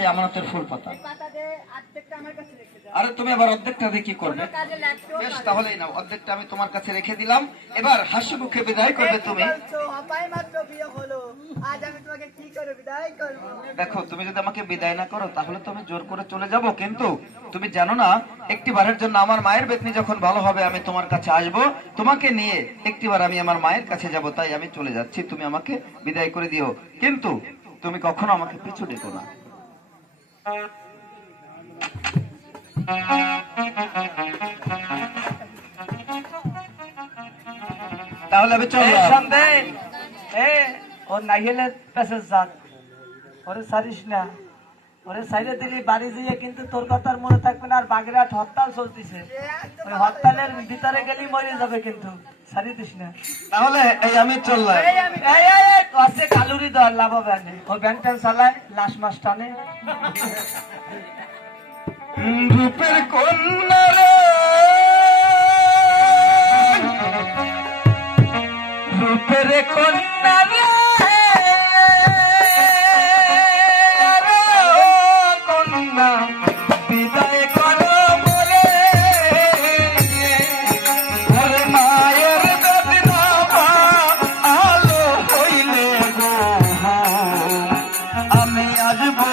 সেই আমানতের ফুল পাতা। আরে তুমি আবার অর্ধেকটা দিয়ে কি করবে? বেশ, তাহলেই নাও, অর্ধেকটা আমি তোমার কাছে রেখে দিলাম। এবার হাসি মুখে বিদায় করবে তুমি। দেখো, তুমি যদি আমাকে বিদায় না করো তাহলে তো আমি জোর করে চলে যাব, কিন্তু তুমি জানো না একটি বারের জন্য আমার মায়ের বেতনি যখন ভালো হবে আমি তোমার কাছে আসব, তোমাকে নিয়ে একটিবার আমি আমার মায়ের কাছে যাব, তাই আমি চলে যাচ্ছি। তুমি আমাকে বিদায় করে দিও, কিন্তু তুমি কখনো আমাকে পিছু ডেকো না। তাহলে আমি চললাম। ওর নাইহেলের পেছে যাক, ওরে সারিস না, ওরে সাইডে দিলি বাড়ি দিয়ে কিন্তু তোর কথার মনে থাকবে না। আর বাগেরহাট হরতাল চলতেছে, ওই হরতালের ভিতরে গেলি মরে যাবে, কিন্তু সারি দিস না। তাহলে এই আমি চললাম। আছে কালুরি দেওয়ার লাভ হবে না, ওই ব্যাংটান চালায় লাশ মাস টানে। রূপের কন্যা রে, রূপের কন্যা রে, কন্যা বিদায় করো বলে, মায়ের বেদনা আলো হইলে গো, আমি আসবো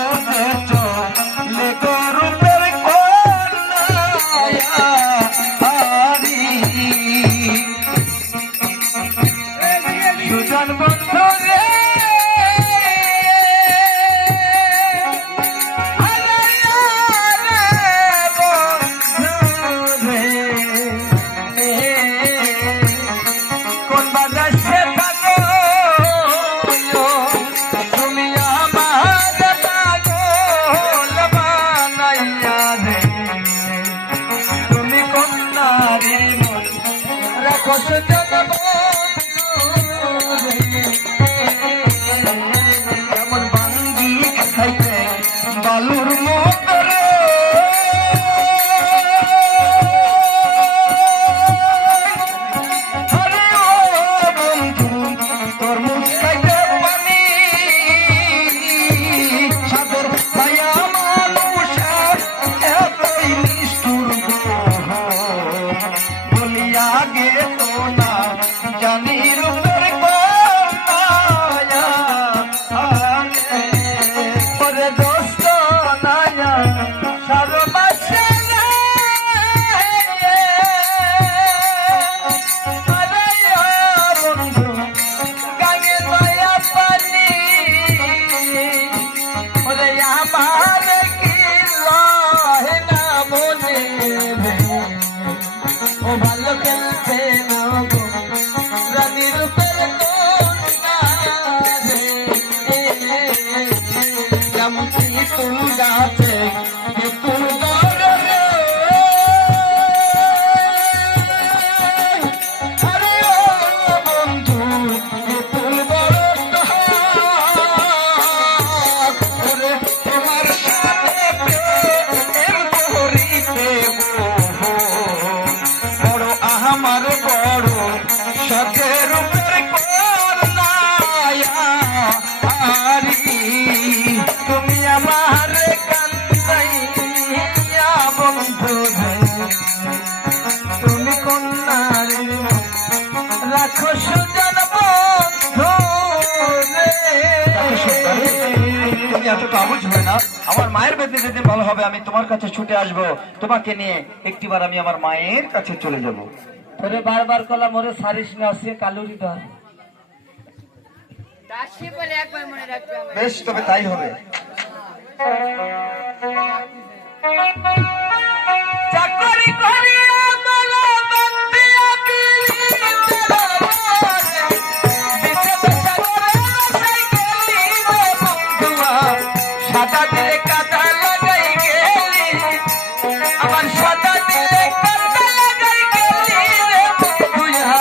চলে গো রূপের কন্যা হারি। সুজন বন্ধু রে, কোন বাজারে থাকো তুমি আমার পাগল বানাইয়া রে, তুমি কোন নারী মন রাখো সুজন যেমন বাঙ্গি খাইতে বালুর মোহরে, বন্ধু তোর মুখ খাইতে পানি, সাদর ভাইয়া মানুষ এতই নিষ্ঠুর বলিয়া গে তো না জানি রূপের কন্যা পরে দোস্ত নায়া সর্বাসে বন্ধু গাঙে দয়া পানি, ওরে আমার কি লহে না মনে ও ভালো খেলছে না গো রানী রূপের কন্যা রে, যেমন তুল গাছে তুল রে, আরে ও বন্ধু তুল বড় ওরে তোমার সাথে প্রেম করিতে বড় আমার বড় সাথে রূপের কন্যা হারি, তুমি আমার কান্দাইয়া বন্ধু রে, তুমি কন্যারে রাখো সুজন বন্ধু রে। তুমি এতটা অবুঝ হবে না, আমার মায়ের বেঁধে যেদিন ভালো হবে আমি তোমার কাছে ছুটে আসবো, তোমাকে নিয়ে একটিবার আমি আমার মায়ের কাছে চলে যাব। তোরে বারবার কলা মোরে সারিস না, আছে কালুরি দেওয়ার। বেশ, তবে তাই হবে। চাকরি করিয়া বলো বন্দিয়া সাদা দিলে কাদা লাগাই গেলি, আমার সাদা দিলে কাদা লাগাই গেলি রে বন্ধুয়া,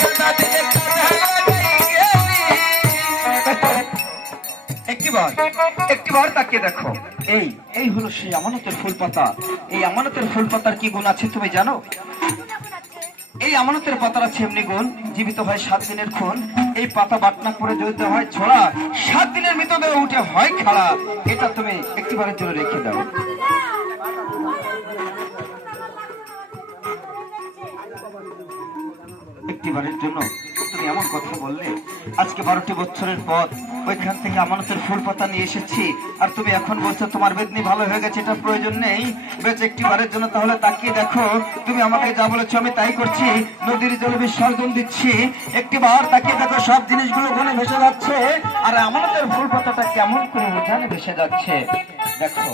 সাদা দিলে কাদা লাগাই গেলি। একটিবার তাকিয়ে দেখো, এই হলো সেই আমানতের ফুল পাতা। এই আমানতের ফুল পাতার কি গুণ আছে তুমি জানো? এই আমানতের পাতার আছে এমনি গুণ, জীবিত হয় 7 দিনের খুন। এই পাতা বাটনা করে যদি দেওয়া হয় ছোড়া, 7 দিনের মৃতদেহ উঠে হয় খাড়া। এটা তুমি একটিবারের জন্য রেখে দাও। একটিবারের জন্য তুমি এমন কথা বললে। আজকে 12টি বছরের পর ওইখান থেকে আমানতের ফুল পাতা নিয়ে এসেছি, আর তুমি এখন বলছো তোমার বেদনি ভালো হয়ে গেছে, এটা প্রয়োজন নেই। বেশ একটিবারের জন্য তাহলে তাকিয়ে দেখো, তুমি আমাকে যা বলেছো আমি তাই করছি। নদীর জলে বিসর্জন দিচ্ছি, একটিবার তাকিয়ে দেখো, সব জিনিসগুলো গনে ভেসে যাচ্ছে, আর আমানতের ফুল পাতাটা কেমন করে উঠানে ভেসে যাচ্ছে। দেখো,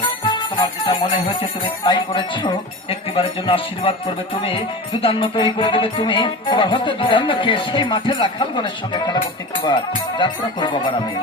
তোমার যেটা মনে হয়েছে তুমি তাই করেছো। একটিবারের জন্য আশীর্বাদ করবে তুমি, দুধান্য তৈরি করে দেবে তুমি, তোমার হয়তো দুধান্য খেয়ে সেই মাঠের রাখালগণের সঙ্গে খেলা করতে একটিবার যাত্রা করবো আবার আমি।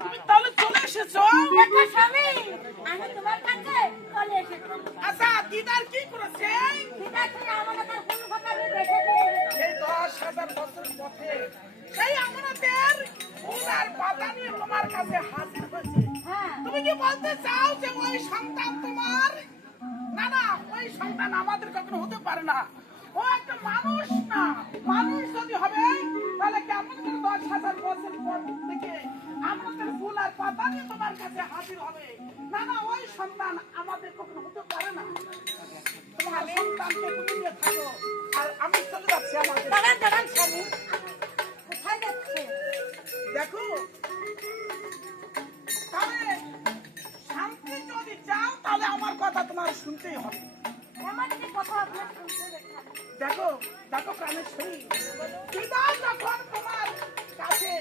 তুমি তাহলে চলে এসেছো? এটা স্বামী, আমি তোমার কাছে চলে এসেছি। আচ্ছা, দিদার কি করেছে? এটা কি আমানতের ফুল পাতা নিয়ে রেখে দিয়েছে? এই 10,000 বছরের পথে সেই আমানতের ফুল আর পাতা নিয়ে তোমার কাছে হাজির হয়েছে। হ্যাঁ, তুমি কি বলতে চাও যে ওই সন্তান তোমার? না না, ওই সন্তান আমাদের কখনো হতে পারে না। ও একটা মানুষ না। মানুষ যদি হবে তাহলে কেমন করে 10,000 বছর পর থেকে আমাদের ফুল আর পাতা নিয়ে তোমার কাছে হাজির হবে? না না, ওই সন্তান আমাদের কখনো হতে পারে না। তোমার সন্তানকে তুমি নিয়ে থাকো, আর আমি চলে যাচ্ছি আমাদের। দাঁড়ান দাঁড়ান স্বামী, কোথায় যাচ্ছে? দেখো, তাহলে শান্তি যদি চাও তাহলে আমার কথা তোমার শুনতেই হবে। আমার যে কথা আপনার শুনতে দেখলাম। দেখো দেখো প্রাণেশ্বরী, দিদা যখন তোমার কাছে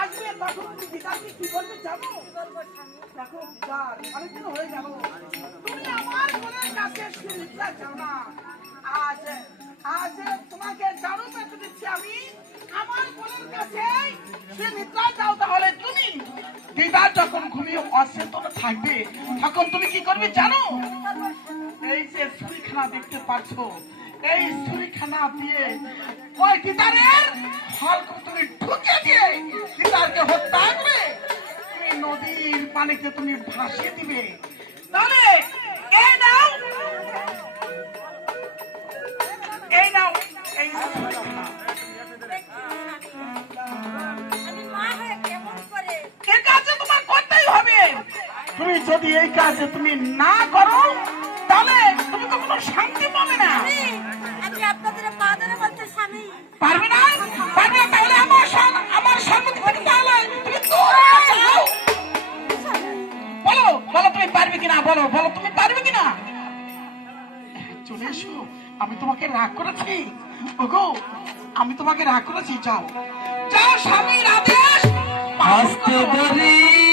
আসবে তখন তুমি দিদাকে কি বলবে জানো? কি বলবো স্বামী? দেখো দিদার অনেকদিন হয়ে গেল তুমি আমার মনের কাছে শুনতে চাও না। আজ আজ তোমাকে জানো পেতে দিচ্ছি আমি, আমার মনের কাছে সে নিদ্রা যাও। তাহলে তুমি দিদা যখন ঘুমিয়ে অচেতন থাকবে তখন তুমি কি করবে জানো? এই যে ছুরিখানা দেখতে পাচ্ছ, এই ছুরিখানা দিয়ে ওই দিদারের ফলকে তুমি ঢুকে দিয়ে দিদারকে হত্যা করে তুমি নদীর পানিতে তুমি ভাসিয়ে দিবে। তাহলে এই নাও, এই নাও এই ছুরিখানা। আমি মা হয়ে কেমন করে? এই কাজে তোমার করতেই হবে। তুমি যদি এই কাজে তুমি না করো তাহলে তুমি কখনো শান্তি পাবে না। আমি আপনাদের পা ধরে বলতে স্বামী, পারবে না? পারবে না, তাহলে আমার সম্মুখ থেকে তাহলে তুমি দূরে যাও। বলো বলো তুমি পারবে কিনা, বলো বলো তুমি পারবে কিনা। চলে এসো, আমি তোমাকে রাগ করেছি? ওগো, আমি তোমাকে রাগ করেছি? যাও যাও, স্বামীর আদেশ পালন করো।